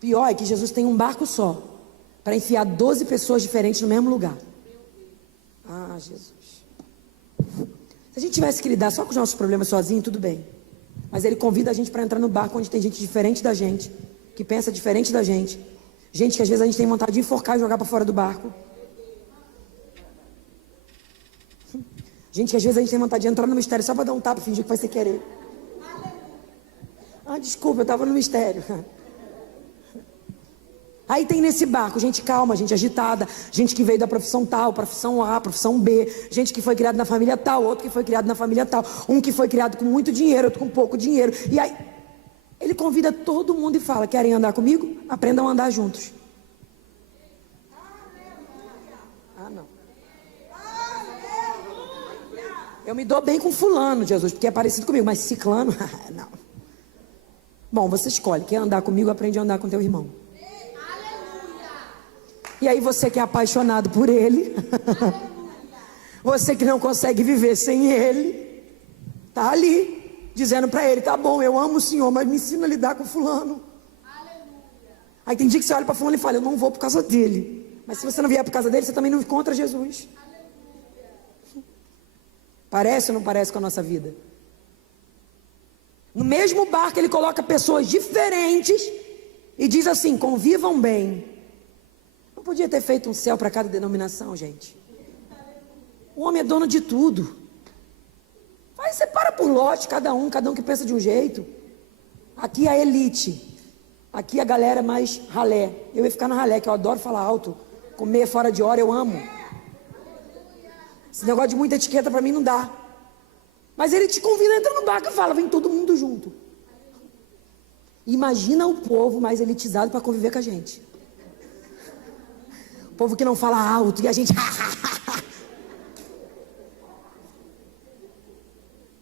Pior é que Jesus tem um barco só para enfiar 12 pessoas diferentes no mesmo lugar. Ah, Jesus. Se a gente tivesse que lidar só com os nossos problemas sozinho, tudo bem. Mas Ele convida a gente para entrar no barco onde tem gente diferente da gente, que pensa diferente da gente. Gente que às vezes a gente tem vontade de enforcar e jogar para fora do barco. Gente que às vezes a gente tem vontade de entrar no mistério só para dar um tapa e fingir que vai sem querer. Ah, desculpa, eu estava no mistério. Aí tem nesse barco gente calma, gente agitada, gente que veio da profissão tal, profissão A, profissão B, gente que foi criada na família tal, outro que foi criado na família tal, um que foi criado com muito dinheiro, outro com pouco dinheiro. E aí Ele convida todo mundo e fala: querem andar comigo? Aprendam a andar juntos. Ah, não. Eu me dou bem com fulano, Jesus, porque é parecido comigo, mas ciclano, não. Bom, você escolhe, quer andar comigo, aprende a andar com teu irmão. E aí você que é apaixonado por ele, você que não consegue viver sem ele, tá ali, dizendo para ele: tá bom, eu amo o Senhor, mas me ensina a lidar com fulano. Aí tem dia que você olha para fulano e fala: eu não vou por causa dele. Mas se você não vier por causa dele, você também não encontra Jesus. Parece ou não parece com a nossa vida? No mesmo barco ele coloca pessoas diferentes e diz assim: convivam bem. Não podia ter feito um céu para cada denominação, gente. O homem é dono de tudo. Aí separa por lote, cada um que pensa de um jeito. Aqui a elite, aqui a galera mais ralé. Eu ia ficar na ralé, que eu adoro falar alto. Comer fora de hora eu amo. Esse negócio de muita etiqueta para mim não dá. Mas ele te convida a entrar no barco e fala: vem todo mundo junto. Imagina o povo mais elitizado para conviver com a gente. O povo que não fala alto e a gente...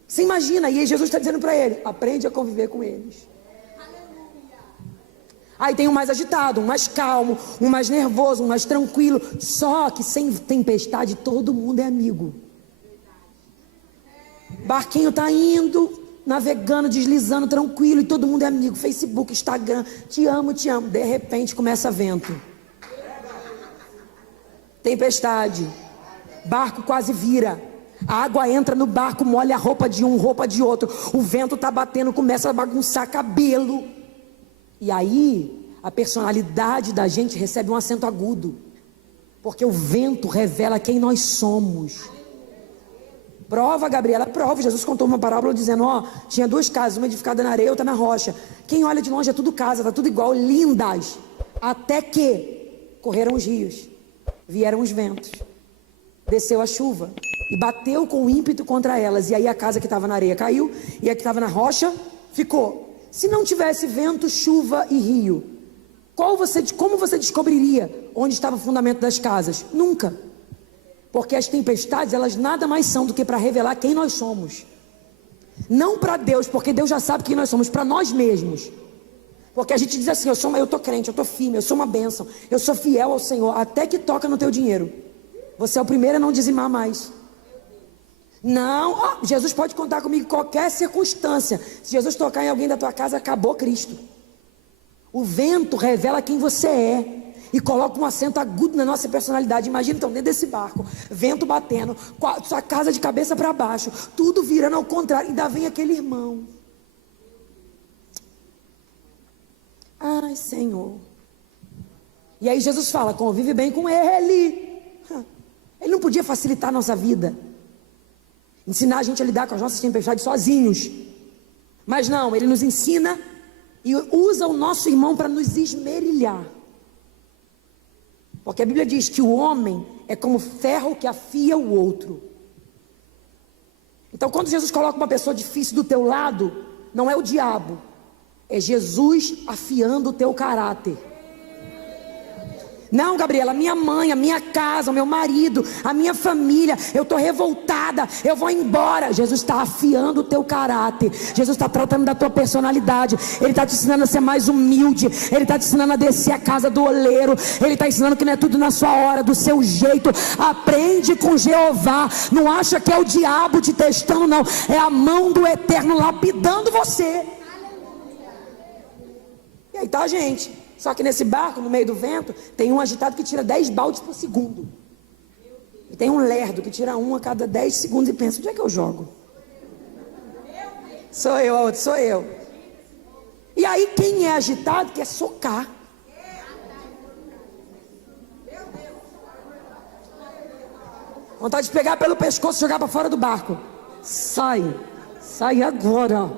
Você imagina, e aí Jesus está dizendo para ele: aprende a conviver com eles. Aí tem um mais agitado, um mais calmo, um mais nervoso, um mais tranquilo. Só que sem tempestade todo mundo é amigo. Barquinho tá indo, navegando, deslizando, tranquilo, e todo mundo é amigo. Facebook, Instagram, te amo, te amo. De repente começa vento. Tempestade. Barco quase vira. A água entra no barco, molha a roupa de um, roupa de outro. O vento tá batendo, começa a bagunçar cabelo. E aí, a personalidade da gente recebe um acento agudo. Porque o vento revela quem nós somos. Prova, Gabriela, prova. Jesus contou uma parábola dizendo: ó, tinha duas casas, uma edificada na areia, outra na rocha. Quem olha de longe é tudo casa, tá tudo igual, lindas. Até que correram os rios, vieram os ventos, desceu a chuva e bateu com ímpeto contra elas. E aí a casa que estava na areia caiu, e a que estava na rocha ficou. Se não tivesse vento, chuva e rio, como você descobriria onde estava o fundamento das casas? Nunca. Porque as tempestades, elas nada mais são do que para revelar quem nós somos. Não para Deus, porque Deus já sabe quem nós somos, para nós mesmos. Porque a gente diz assim: eu tô crente, eu tô firme, eu sou uma bênção, eu sou fiel ao Senhor, até que toca no teu dinheiro. Você é o primeiro a não dizimar mais. Não, Jesus pode contar comigo em qualquer circunstância. Se Jesus tocar em alguém da tua casa, acabou Cristo. O vento revela quem você é e coloca um acento agudo na nossa personalidade. Imagina então, dentro desse barco, vento batendo, sua casa de cabeça para baixo, tudo virando ao contrário, ainda vem aquele irmão. Ai, Senhor. E aí Jesus fala: convive bem com ele. Ele não podia facilitar a nossa vida, ensinar a gente a lidar com as nossas tempestades sozinhos. Mas não, ele nos ensina e usa o nosso irmão para nos esmerilhar. Porque a Bíblia diz que o homem é como ferro que afia o outro. Então quando Jesus coloca uma pessoa difícil do teu lado, não é o diabo, é Jesus afiando o teu caráter. Não, Gabriela, minha mãe, a minha casa, o meu marido, a minha família, eu estou revoltada, eu vou embora. Jesus está afiando o teu caráter. Jesus está tratando da tua personalidade. Ele está te ensinando a ser mais humilde. Ele está te ensinando a descer a casa do oleiro. Ele está ensinando que não é tudo na sua hora, do seu jeito. Aprende com Jeová. Não acha que é o diabo te testando, não. É a mão do Eterno lapidando você. E aí tá a gente Só que nesse barco, no meio do vento, tem um agitado que tira 10 baldes por segundo. E tem um lerdo que tira um a cada 10 segundos e pensa, onde é que eu jogo? Sou eu, a outra, sou eu. E aí quem é agitado quer socar. Vontade de pegar pelo pescoço e jogar para fora do barco. Sai agora.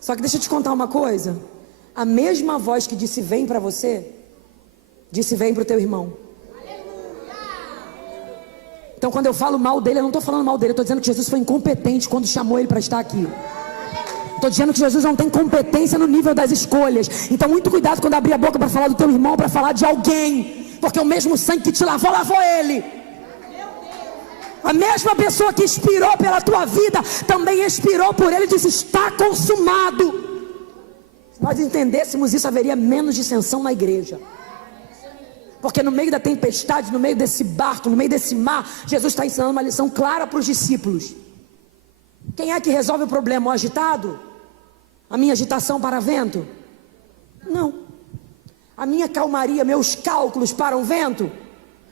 Só que deixa eu te contar uma coisa. A mesma voz que disse vem para você, disse vem para o teu irmão. Então quando eu falo mal dele, eu não estou falando mal dele, eu estou dizendo que Jesus foi incompetente quando chamou ele para estar aqui. Estou dizendo que Jesus não tem competência no nível das escolhas. Então muito cuidado quando abrir a boca para falar do teu irmão, para falar de alguém. Porque o mesmo sangue que te lavou, lavou ele. A mesma pessoa que expirou pela tua vida, também expirou por ele e disse, está consumado. Se nós entendêssemos isso, haveria menos dissensão na igreja. Porque no meio da tempestade, no meio desse barco, no meio desse mar, Jesus está ensinando uma lição clara para os discípulos. Quem é que resolve o problema? O agitado? A minha agitação para vento? Não. A minha calmaria, meus cálculos para o vento?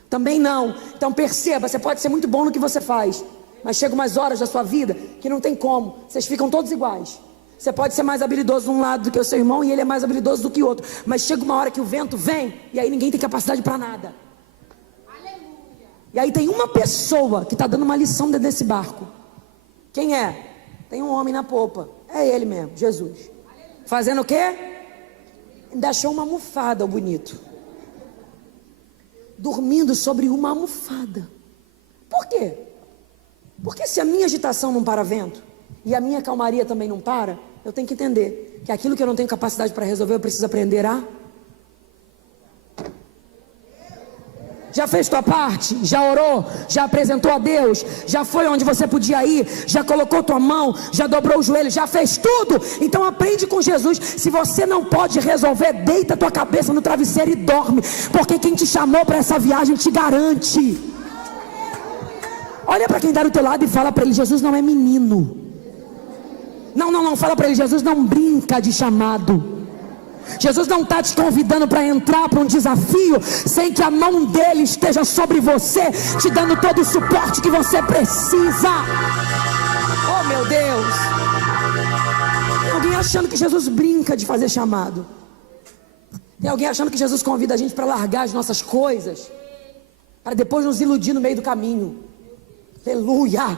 Também não. Então perceba, você pode ser muito bom no que você faz, mas chega umas horas da sua vida que não tem como, vocês ficam todos iguais. Você pode ser mais habilidoso de um lado do que o seu irmão e ele é mais habilidoso do que o outro, mas chega uma hora que o vento vem e aí ninguém tem capacidade para nada. E aí tem uma pessoa que está dando uma lição dentro desse barco. Quem é? Tem um homem na popa. É ele mesmo, Jesus. Fazendo o quê? Ainda achou uma almofada, o bonito. Dormindo sobre uma almofada. Por quê? Porque se a minha agitação não para vento e a minha calmaria também não para, eu tenho que entender que aquilo que eu não tenho capacidade para resolver, eu preciso aprender a... Já fez tua parte? Já orou? Já apresentou a Deus? Já foi onde você podia ir? Já colocou tua mão? Já dobrou o joelho? Já fez tudo? Então aprende com Jesus. Se você não pode resolver, deita tua cabeça no travesseiro e dorme, porque quem te chamou para essa viagem te garante. Olha para quem está do teu lado e fala para ele, Jesus não é menino. Não, fala para ele, Jesus não brinca de chamado. Jesus não está te convidando para entrar para um desafio sem que a mão dele esteja sobre você, te dando todo o suporte que você precisa. Oh meu Deus! Tem alguém achando que Jesus brinca de fazer chamado. Tem alguém achando que Jesus convida a gente para largar as nossas coisas, para depois nos iludir no meio do caminho. Aleluia!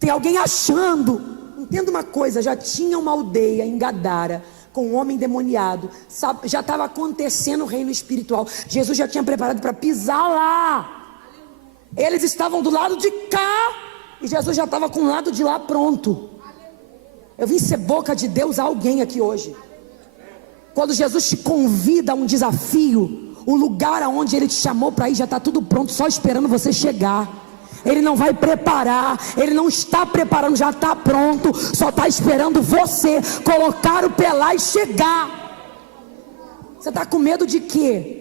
Tem alguém achando, entenda uma coisa, já tinha uma aldeia em Gadara com um homem endemoniado, já estava acontecendo o reino espiritual, Jesus já tinha preparado para pisar lá, eles estavam do lado de cá, e Jesus já estava com o lado de lá pronto. Eu vim ser boca de Deus a alguém aqui hoje. Quando Jesus te convida a um desafio, o lugar aonde Ele te chamou para ir já está tudo pronto, só esperando você chegar. Ele não vai preparar, Ele não está preparando, já está pronto, só está esperando você colocar o pé lá e chegar. Você está com medo de quê?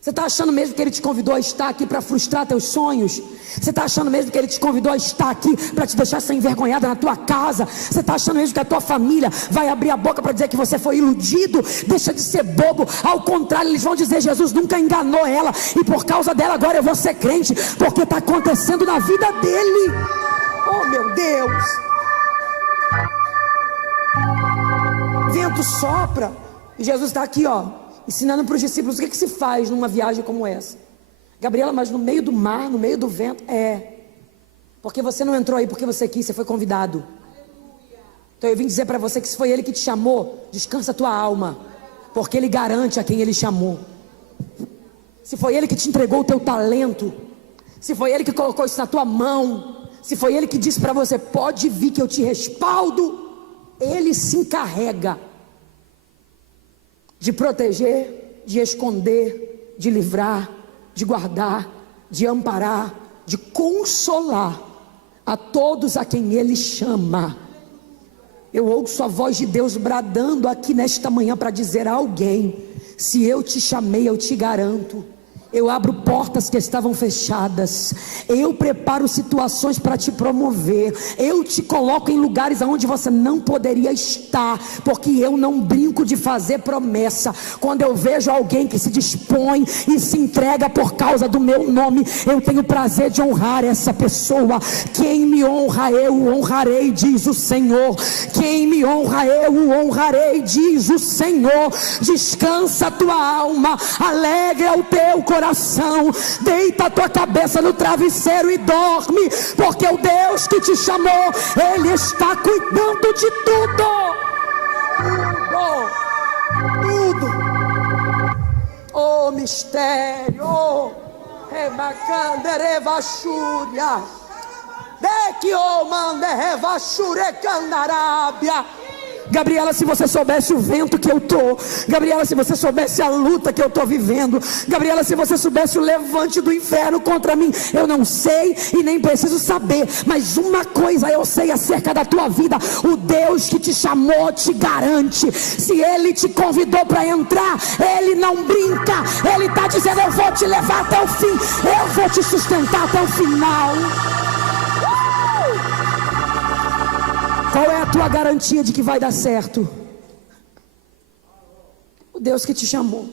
Você está achando mesmo que Ele te convidou a estar aqui para frustrar teus sonhos? Você está achando mesmo que Ele te convidou a estar aqui para te deixar ser envergonhada na tua casa? Você está achando mesmo que a tua família vai abrir a boca para dizer que você foi iludido? Deixa de ser bobo. Ao contrário, eles vão dizer, Jesus nunca enganou ela, e por causa dela agora eu vou ser crente, porque está acontecendo na vida dele. Oh meu Deus! Vento sopra e Jesus está aqui, ó, ensinando para os discípulos o que se faz numa viagem como essa. Gabriela, mas no meio do mar, no meio do vento? Porque você não entrou aí porque você quis, você foi convidado. Então eu vim dizer para você que se foi Ele que te chamou, descansa a tua alma, porque Ele garante a quem Ele chamou. Se foi Ele que te entregou o teu talento, se foi Ele que colocou isso na tua mão, se foi Ele que disse para você, pode vir que eu te respaldo, Ele se encarrega de proteger, de esconder, de livrar, de guardar, de amparar, de consolar a todos a quem Ele chama. Eu ouço a voz de Deus bradando aqui nesta manhã para dizer a alguém, se eu te chamei, eu te garanto, Eu abro portas que estavam fechadas. Eu preparo situações para te promover. Eu te coloco em lugares onde você não poderia estar, porque eu não brinco de fazer promessa. Quando eu vejo alguém que se dispõe e se entrega por causa do meu nome, eu tenho prazer de honrar essa pessoa. Quem me honra, eu o honrarei, diz o Senhor. Quem me honra, eu o honrarei, diz o Senhor. Descansa a tua alma, alegra o teu coração. Deita a tua cabeça no travesseiro e dorme, porque o Deus que te chamou, Ele está cuidando de tudo. Tudo. Oh, mistério. Remacanderevachúria. Dequiomandevachúrecandarábia. Gabriela, se você soubesse o vento que eu estou. Gabriela, se você soubesse a luta que eu estou vivendo. Gabriela, se você soubesse o levante do inferno contra mim. Eu não sei e nem preciso saber, mas uma coisa eu sei acerca da tua vida: o Deus que te chamou te garante. Se Ele te convidou para entrar, Ele não brinca. Ele está dizendo: eu vou te levar até o fim, eu vou te sustentar até o final. Qual é a tua garantia de que vai dar certo? O Deus que te chamou.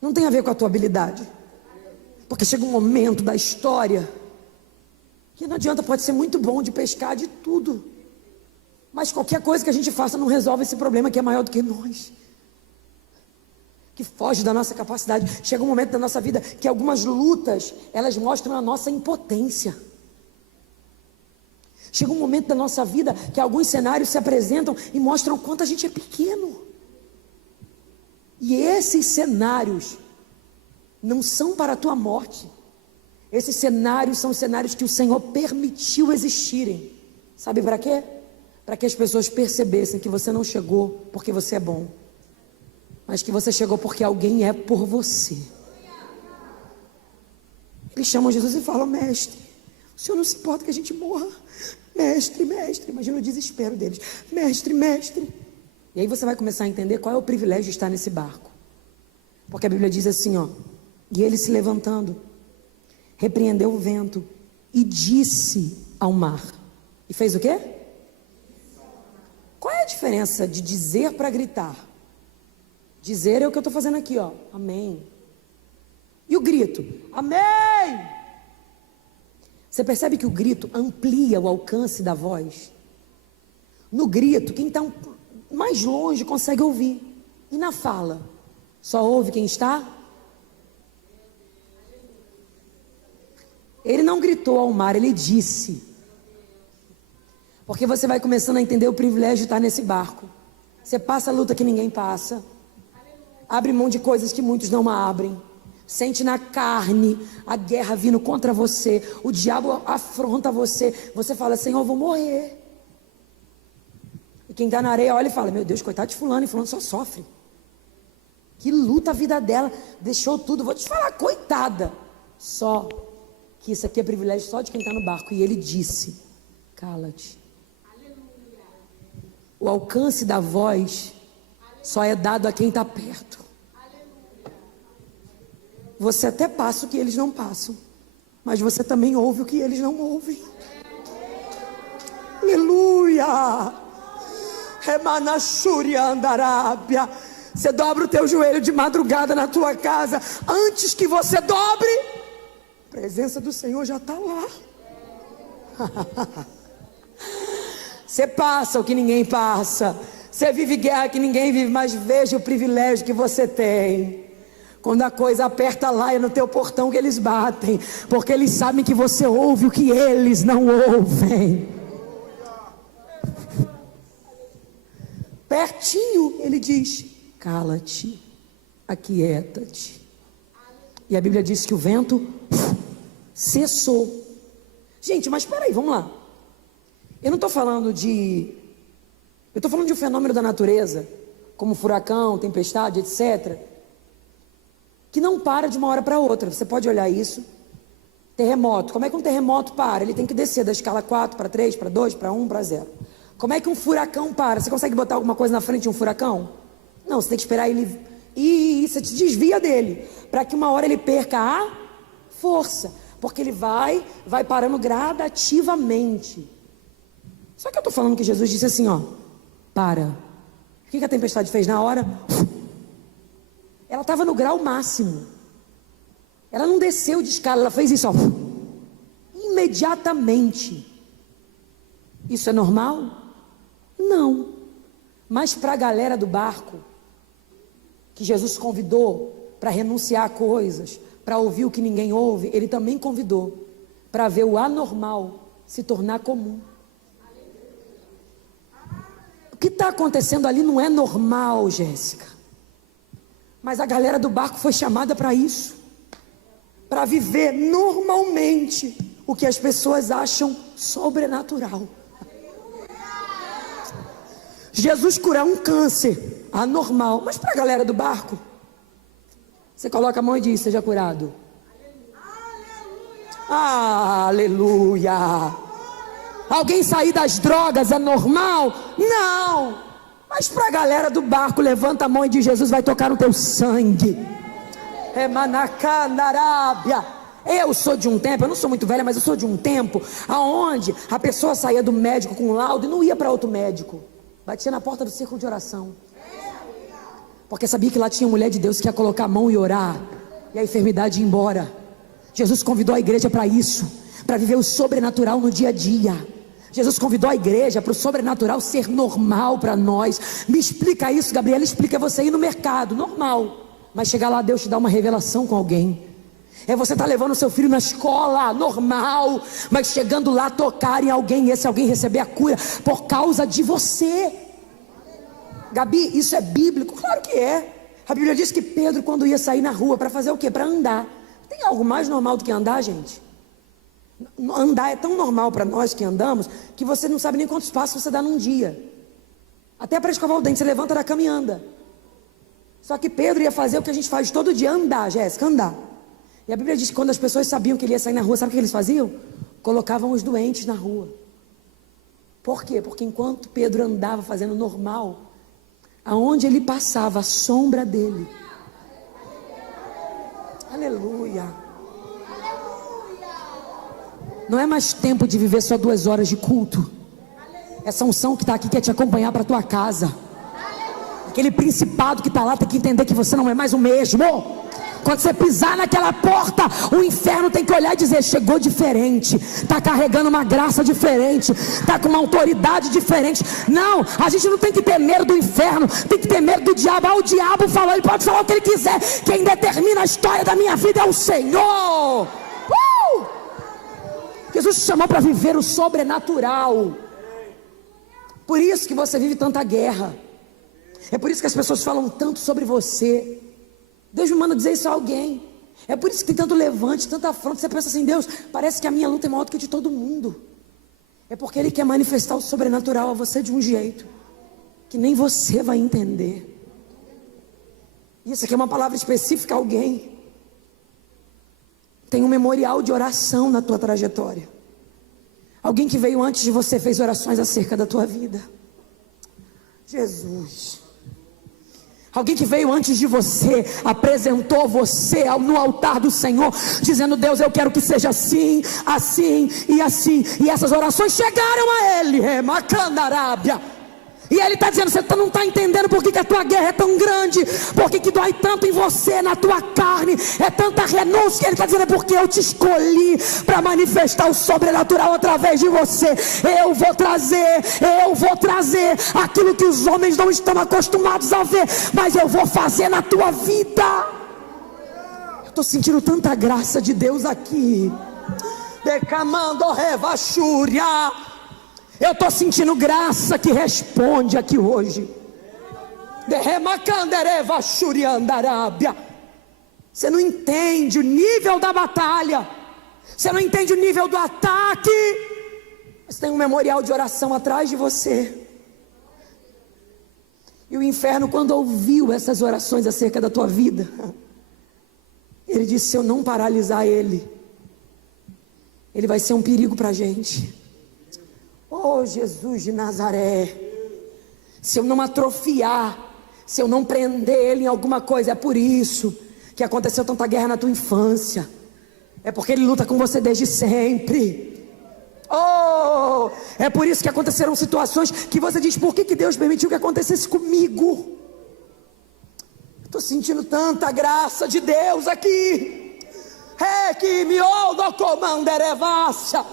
Não tem a ver com a tua habilidade. Porque chega um momento da história que não adianta, pode ser muito bom de pescar de tudo, mas qualquer coisa que a gente faça não resolve esse problema que é maior do que nós, que foge da nossa capacidade. Chega um momento da nossa vida que algumas lutas, elas mostram a nossa impotência. Chega um momento da nossa vida que alguns cenários se apresentam e mostram o quanto a gente é pequeno. E esses cenários não são para a tua morte. Esses cenários são cenários que o Senhor permitiu existirem. Sabe para quê? Para que as pessoas percebessem que você não chegou porque você é bom, mas que você chegou porque alguém é por você. Eles chamam Jesus e falam: mestre, o Senhor não se importa que a gente morra? Mestre, mestre. Imagina o desespero deles. Mestre, mestre. E aí você vai começar a entender qual é o privilégio de estar nesse barco. Porque a Bíblia diz assim, ó: e ele, se levantando, repreendeu o vento e disse ao mar. E fez o quê? Qual é a diferença de dizer para gritar? Dizer é o que eu estou fazendo aqui, ó. Amém. E o grito? Amém. Você percebe que o grito amplia o alcance da voz? No grito, quem está mais longe consegue ouvir. E na fala, só ouve quem está? Ele não gritou ao mar, ele disse. Porque você vai começando a entender o privilégio de estar nesse barco. Você passa a luta que ninguém passa. Abre mão de coisas que muitos não abrem. Sente na carne a guerra vindo contra você. O diabo afronta você. Você fala: Senhor, eu vou morrer. E quem está na areia olha e fala: meu Deus, coitado de fulano. E fulano só sofre. Que luta a vida dela. Deixou tudo. Vou te falar, coitada. Só que isso aqui é privilégio só de quem está no barco. E ele disse: cala-te. O alcance da voz só é dado a quem está perto. Você até passa o que eles não passam, mas você também ouve o que eles não ouvem. Aleluia. Remanachúria andarábia. Você dobra o teu joelho de madrugada na tua casa. Antes que você dobre, a presença do Senhor já está lá. Você passa o que ninguém passa. Você vive guerra que ninguém vive. Mas veja o privilégio que você tem. Quando a coisa aperta lá, é no teu portão que eles batem, porque eles sabem que você ouve o que eles não ouvem. Pertinho, ele diz: cala-te, aquieta-te. E a Bíblia diz que o vento cessou. Gente, mas espera aí, vamos lá. Eu não estou falando de... Eu estou falando de um fenômeno da natureza, como furacão, tempestade, etc., que não para de uma hora para outra. Você pode olhar isso. Terremoto. Como é que um terremoto para? Ele tem que descer da escala 4 para 3, para 2, para 1, para 0. Como é que um furacão para? Você consegue botar alguma coisa na frente de um furacão? Não, você tem que esperar ele E você te desvia dele, para que uma hora ele perca a força, porque ele vai parando gradativamente. Só que eu estou falando que Jesus disse assim, ó, para. O que a tempestade fez na hora? Ela estava no grau máximo. Ela não desceu de escala, ela fez isso, ó, imediatamente. Isso é normal? Não. Mas para a galera do barco, que Jesus convidou para renunciar a coisas, para ouvir o que ninguém ouve, ele também convidou para ver o anormal se tornar comum. O que está acontecendo ali não é normal, Jéssica. Mas a galera do barco foi chamada para isso, para viver normalmente o que as pessoas acham sobrenatural. Jesus curar um câncer anormal, mas para a galera do barco, você coloca a mão e diz: seja curado. Aleluia. Alguém sair das drogas é normal? Não. Mas para a galera do barco, levanta a mão e diz: Jesus vai tocar no teu sangue. Emanacandarábia. Eu sou de um tempo, eu não sou muito velha, mas eu sou de um tempo aonde a pessoa saía do médico com um laudo e não ia para outro médico, batia na porta do círculo de oração, porque sabia que lá tinha mulher de Deus que ia colocar a mão e orar, e a enfermidade ia embora. Jesus convidou a igreja para isso, para viver o sobrenatural no dia a dia. Jesus convidou a igreja para o sobrenatural ser normal para nós. Me explica isso, Gabriela. Explica você ir no mercado, normal, mas chegar lá, Deus te dá uma revelação com alguém. É você estar levando seu filho na escola, normal, mas chegando lá, tocar em alguém, e esse alguém receber a cura por causa de você. Gabi, isso é bíblico? Claro que é. A Bíblia diz que Pedro, quando ia sair na rua, para fazer o quê? Para andar. Tem algo mais normal do que andar, gente? Andar é tão normal para nós que andamos, que você não sabe nem quantos passos você dá num dia. Até para escovar o dente, você levanta da cama e anda. Só que Pedro ia fazer o que a gente faz todo dia, andar, Jéssica, andar. E a Bíblia diz que quando as pessoas sabiam que ele ia sair na rua, sabe o que eles faziam? Colocavam os doentes na rua. Por quê? Porque enquanto Pedro andava fazendo normal, aonde ele passava, a sombra dele. Aleluia. Não é mais tempo de viver só 2 horas de culto. Essa unção que está aqui quer te acompanhar para a tua casa. Aquele principado que está lá tem que entender que você não é mais o mesmo. Quando você pisar naquela porta, o inferno tem que olhar e dizer: chegou diferente, está carregando uma graça diferente, está com uma autoridade diferente. Não, a gente não tem que ter medo do inferno, tem que ter medo do diabo. O diabo falou, ele pode falar o que ele quiser. Quem determina a história da minha vida é o Senhor. Jesus te chamou para viver o sobrenatural. Por isso que você vive tanta guerra. É por isso que as pessoas falam tanto sobre você. Deus me manda dizer isso a alguém. É por isso que tem tanto levante, tanta afronta. Você pensa assim: Deus, parece que a minha luta é maior do que de todo mundo. É porque Ele quer manifestar o sobrenatural a você de um jeito que nem você vai entender. Isso aqui é uma palavra específica a alguém. Tem um memorial de oração na tua trajetória. Alguém que veio antes de você fez orações acerca da tua vida. Jesus. Alguém que veio antes de você apresentou você no altar do Senhor, dizendo: Deus, eu quero que seja assim, assim e assim. E essas orações chegaram a Ele, Macandarábia. E Ele está dizendo: você não está entendendo por que a tua guerra é tão grande, por que dói tanto em você, na tua carne, é tanta renúncia. Ele está dizendo: é porque eu te escolhi para manifestar o sobrenatural através de você. Eu vou trazer aquilo que os homens não estão acostumados a ver, mas eu vou fazer na tua vida. Eu estou sentindo tanta graça de Deus aqui. Decamando revachúria. Eu estou sentindo graça que responde aqui hoje. Você não entende o nível da batalha, você não entende o nível do ataque, mas tem um memorial de oração atrás de você. E o inferno, quando ouviu essas orações acerca da tua vida, ele disse: se eu não paralisar ele vai ser um perigo para a gente. Oh, Jesus de Nazaré, se eu não atrofiar, se eu não prender ele em alguma coisa. É por isso que aconteceu tanta guerra na tua infância. É porque ele luta com você desde sempre. Oh, é por isso que aconteceram situações que você diz: por que Deus permitiu que acontecesse comigo? Estou sentindo tanta graça de Deus aqui. É que me oudo comanderevácia.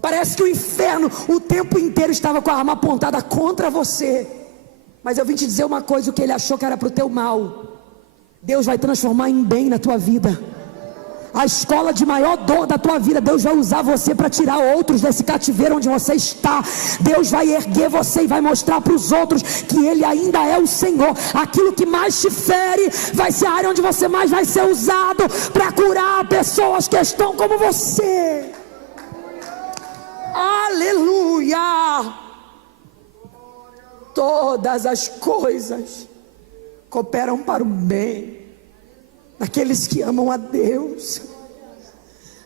Parece que o inferno o tempo inteiro estava com a arma apontada contra você. Mas eu vim te dizer uma coisa: o que ele achou que era para o teu mal, Deus vai transformar em bem na tua vida. A escola de maior dor da tua vida, Deus vai usar você para tirar outros desse cativeiro onde você está. Deus vai erguer você e vai mostrar para os outros que Ele ainda é o Senhor. Aquilo que mais te fere vai ser a área onde você mais vai ser usado para curar pessoas que estão como você. Aleluia! Todas as coisas cooperam para o bem daqueles que amam a Deus.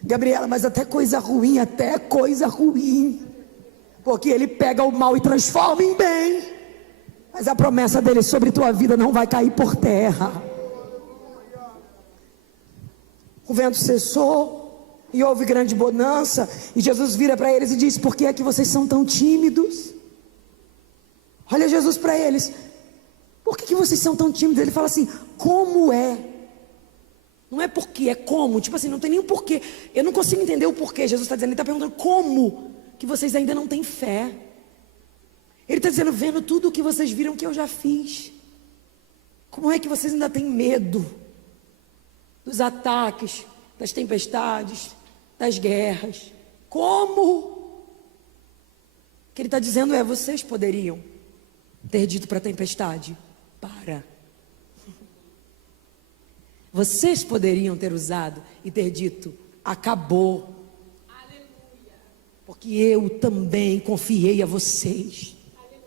Gabriela, mas até coisa ruim, porque Ele pega o mal e transforma em bem. Mas a promessa dele sobre tua vida não vai cair por terra. O vento cessou e houve grande bonança, e Jesus vira para eles e diz: por que é que vocês são tão tímidos? Olha Jesus para eles: por que vocês são tão tímidos? Ele fala assim: como é? Não é porque, é como. Tipo assim, não tem nem o porquê. Eu não consigo entender o porquê. Jesus está dizendo, Ele está perguntando como que vocês ainda não têm fé. Ele está dizendo: vendo tudo o que vocês viram que eu já fiz, como é que vocês ainda têm medo dos ataques, das tempestades, das guerras? Como? O que Ele está dizendo é: vocês poderiam ter dito para a tempestade: para. Vocês poderiam ter usado e ter dito: acabou. Aleluia. Porque eu também confiei a vocês. Aleluia.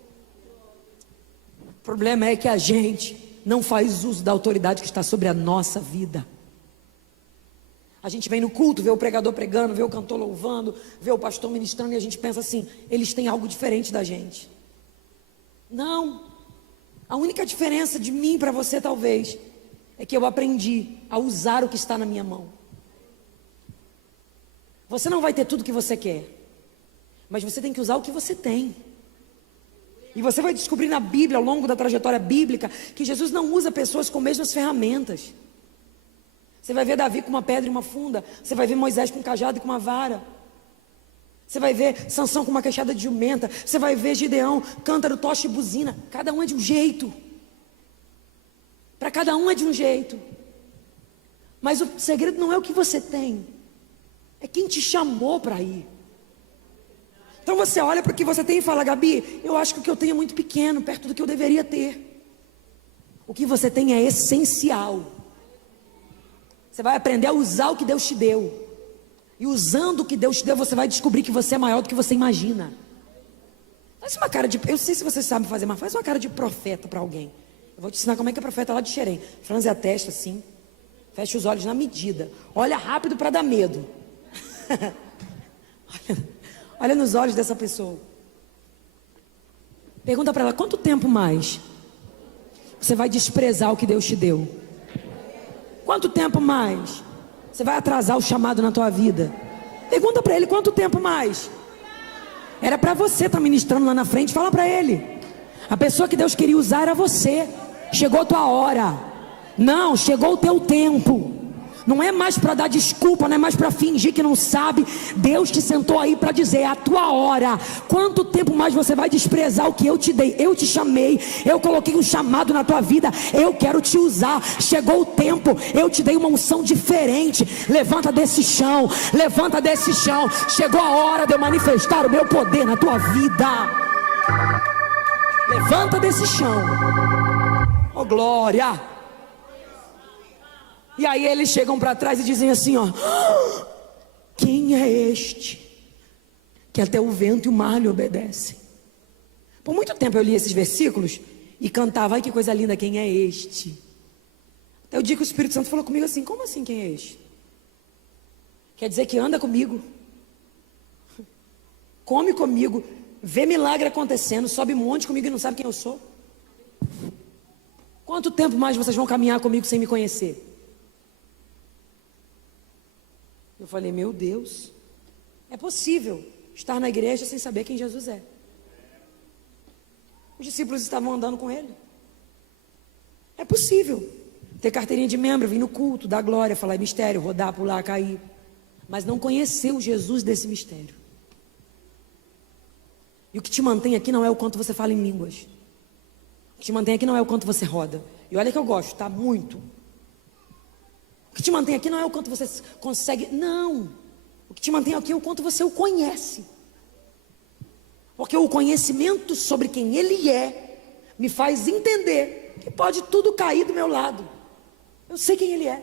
O problema é que a gente não faz uso da autoridade que está sobre a nossa vida. A gente vem no culto, vê o pregador pregando, vê o cantor louvando, vê o pastor ministrando, e a gente pensa assim: eles têm algo diferente da gente. Não. A única diferença de mim para você talvez é que eu aprendi a usar o que está na minha mão. Você não vai ter tudo o que você quer, mas você tem que usar o que você tem. E você vai descobrir na Bíblia, ao longo da trajetória bíblica, que Jesus não usa pessoas com as mesmas ferramentas. Você vai ver Davi com uma pedra e uma funda. Você vai ver Moisés com um cajado e com uma vara. Você vai ver Sansão com uma queixada de jumenta. Você vai ver Gideão, cântaro, tocha e buzina. Cada um é de um jeito. Para cada um é de um jeito. Mas o segredo não é o que você tem, é quem te chamou para ir. Então você olha para o que você tem e fala: Gabi, eu acho que o que eu tenho é muito pequeno, perto do que eu deveria ter. O que você tem é essencial. Você vai aprender a usar o que Deus te deu. E usando o que Deus te deu, você vai descobrir que você é maior do que você imagina. Faz uma cara de... Eu não sei se você sabe fazer, mas faz uma cara de profeta para alguém. Eu vou te ensinar como é que é profeta lá de Xerém. Franze a testa assim, fecha os olhos na medida, olha rápido para dar medo. olha nos olhos dessa pessoa. Pergunta para ela: quanto tempo mais você vai desprezar o que Deus te deu? Quanto tempo mais você vai atrasar o chamado na tua vida? Pergunta para ele: quanto tempo mais? Era para você estar ministrando lá na frente. Fala para ele: a pessoa que Deus queria usar era você. Chegou a tua hora. Não, chegou o teu tempo. Não é mais para dar desculpa, não é mais para fingir que não sabe. Deus te sentou aí para dizer: é a tua hora. Quanto tempo mais você vai desprezar o que eu te dei? Eu te chamei, eu coloquei um chamado na tua vida, eu quero te usar. Chegou o tempo, eu te dei uma unção diferente. Levanta desse chão, levanta desse chão. Chegou a hora de eu manifestar o meu poder na tua vida. Levanta desse chão. Oh glória. E aí eles chegam para trás e dizem assim, ó: quem é este que até o vento e o mar lhe obedecem? Por muito tempo eu li esses versículos e cantava: ai que coisa linda, quem é este? Até o dia que o Espírito Santo falou comigo assim: como assim quem é este? Quer dizer que anda comigo, come comigo, vê milagre acontecendo, sobe monte comigo e não sabe quem eu sou? Quanto tempo mais vocês vão caminhar comigo sem me conhecer? Eu falei, meu Deus, é possível estar na igreja sem saber quem Jesus é. Os discípulos estavam andando com ele. É possível ter carteirinha de membro, vir no culto, dar glória, falar mistério, rodar, pular, cair, mas não conhecer o Jesus desse mistério. E o que te mantém aqui não é o quanto você fala em línguas. O que te mantém aqui não é o quanto você roda. E olha que eu gosto, tá? Muito. O que te mantém aqui não é o quanto você consegue. Não. O que te mantém aqui é o quanto você o conhece. Porque o conhecimento sobre quem Ele é me faz entender que pode tudo cair do meu lado. Eu sei quem Ele é.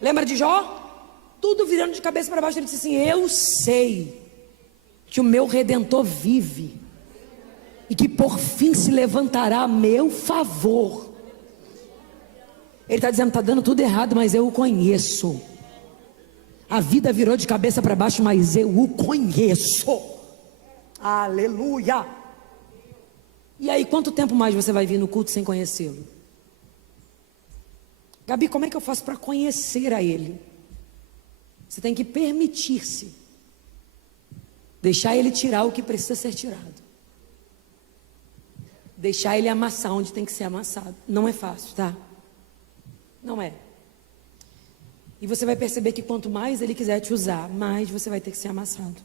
Lembra de Jó? Tudo virando de cabeça para baixo. Ele disse assim: eu sei que o meu Redentor vive e que por fim se levantará a meu favor. Ele está dizendo, está dando tudo errado, mas eu o conheço. A vida virou de cabeça para baixo, mas eu o conheço. Aleluia. E aí, quanto tempo mais você vai vir no culto sem conhecê-lo? Gabi, como é que eu faço para conhecer a Ele? Você tem que permitir-se deixar Ele tirar o que precisa ser tirado, deixar Ele amassar onde tem que ser amassado. Não é fácil, tá? Não é. E você vai perceber que quanto mais Ele quiser te usar, mais você vai ter que ser amassado.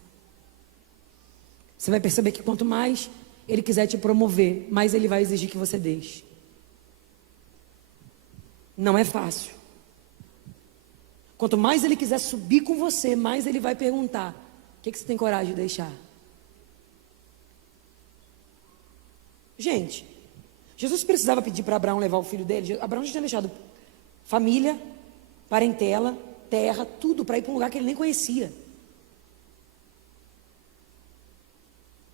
Você vai perceber que quanto mais Ele quiser te promover, mais Ele vai exigir que você deixe. Não é fácil. Quanto mais Ele quiser subir com você, mais Ele vai perguntar: o que você tem coragem de deixar? Gente, Jesus precisava pedir para Abraão levar o filho dele. Abraão já tinha deixado família, parentela, terra, tudo para ir para um lugar que ele nem conhecia.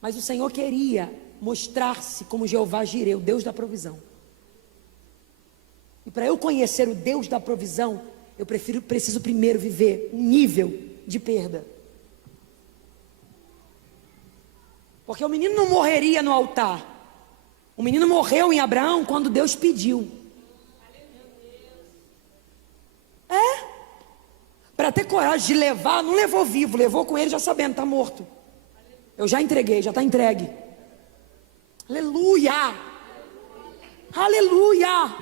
Mas o Senhor queria mostrar-se como Jeová Jireh, o Deus da provisão. E para eu conhecer o Deus da provisão, eu preciso primeiro viver um nível de perda. Porque o menino não morreria no altar. O menino morreu em Abraão quando Deus pediu. Para ter coragem de levar, não levou vivo, levou com ele já sabendo, está morto. Eu já entreguei, já está entregue. Aleluia! Aleluia!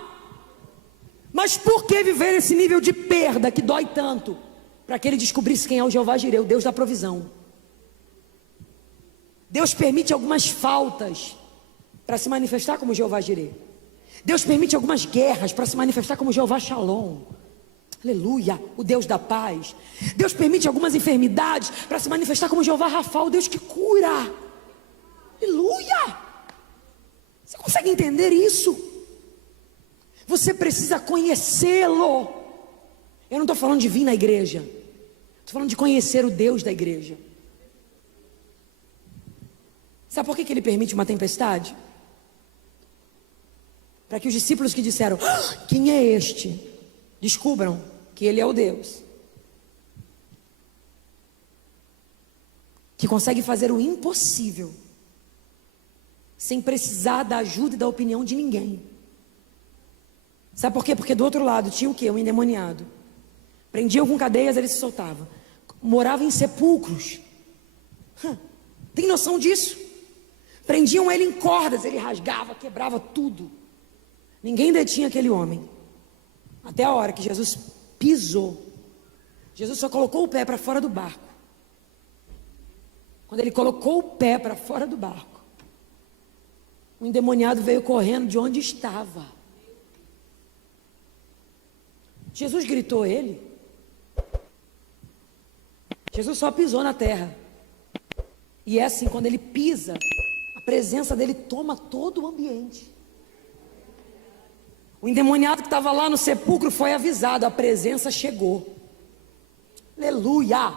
Mas por que viver esse nível de perda que dói tanto? Para que ele descobrisse quem é o Jeová Jireh, o Deus da provisão. Deus permite algumas faltas para se manifestar como Jeová Jireh. Deus permite algumas guerras para se manifestar como Jeová Shalom. Aleluia, o Deus da paz. Deus permite algumas enfermidades para se manifestar como Jeová Rafa, o Deus que cura. Aleluia. Você consegue entender isso? Você precisa conhecê-lo. Eu não estou falando de vir na igreja, estou falando de conhecer o Deus da igreja. Sabe por que ele permite uma tempestade? Para que os discípulos que disseram: quem é este? Descubram que Ele é o Deus que consegue fazer o impossível sem precisar da ajuda e da opinião de ninguém. Sabe por quê? Porque do outro lado tinha o quê? Um endemoniado. Prendiam com cadeias, ele se soltava. Morava em sepulcros. Tem noção disso? Prendiam ele em cordas, ele rasgava, quebrava tudo. Ninguém detinha aquele homem. Até a hora que Jesus pisou. Jesus só colocou o pé para fora do barco. Quando ele colocou o pé para fora do barco, o endemoniado veio correndo de onde estava. Jesus gritou ele. Jesus só pisou na terra. E é assim, quando ele pisa, a presença dele toma todo o ambiente. O endemoniado que estava lá no sepulcro foi avisado, a presença chegou. Aleluia!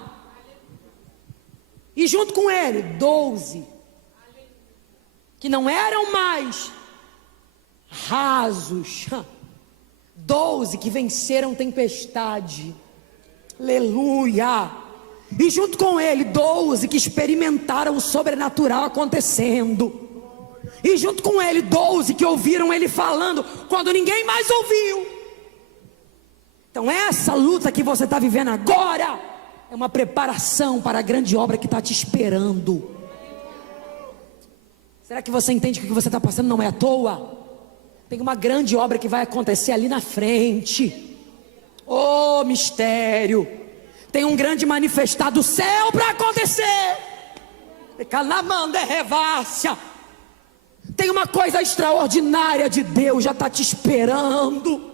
E junto com ele, 12, que não eram mais rasos, 12 que venceram tempestade. Aleluia! E junto com ele, 12 que experimentaram o sobrenatural acontecendo. E junto com ele 12 que ouviram ele falando quando ninguém mais ouviu. Então essa luta que você está vivendo agora é uma preparação para a grande obra que está te esperando. Será que você entende que o que você está passando não é à toa? Tem uma grande obra que vai acontecer ali na frente. Oh, mistério! Tem um grande manifestar do céu para acontecer. Tem uma coisa extraordinária de Deus já está te esperando.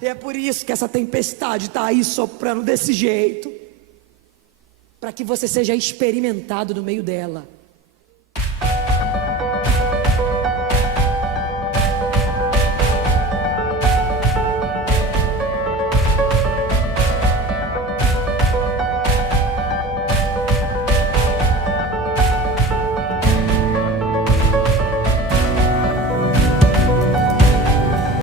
E é por isso que essa tempestade está aí soprando desse jeito, para que você seja experimentado no meio dela.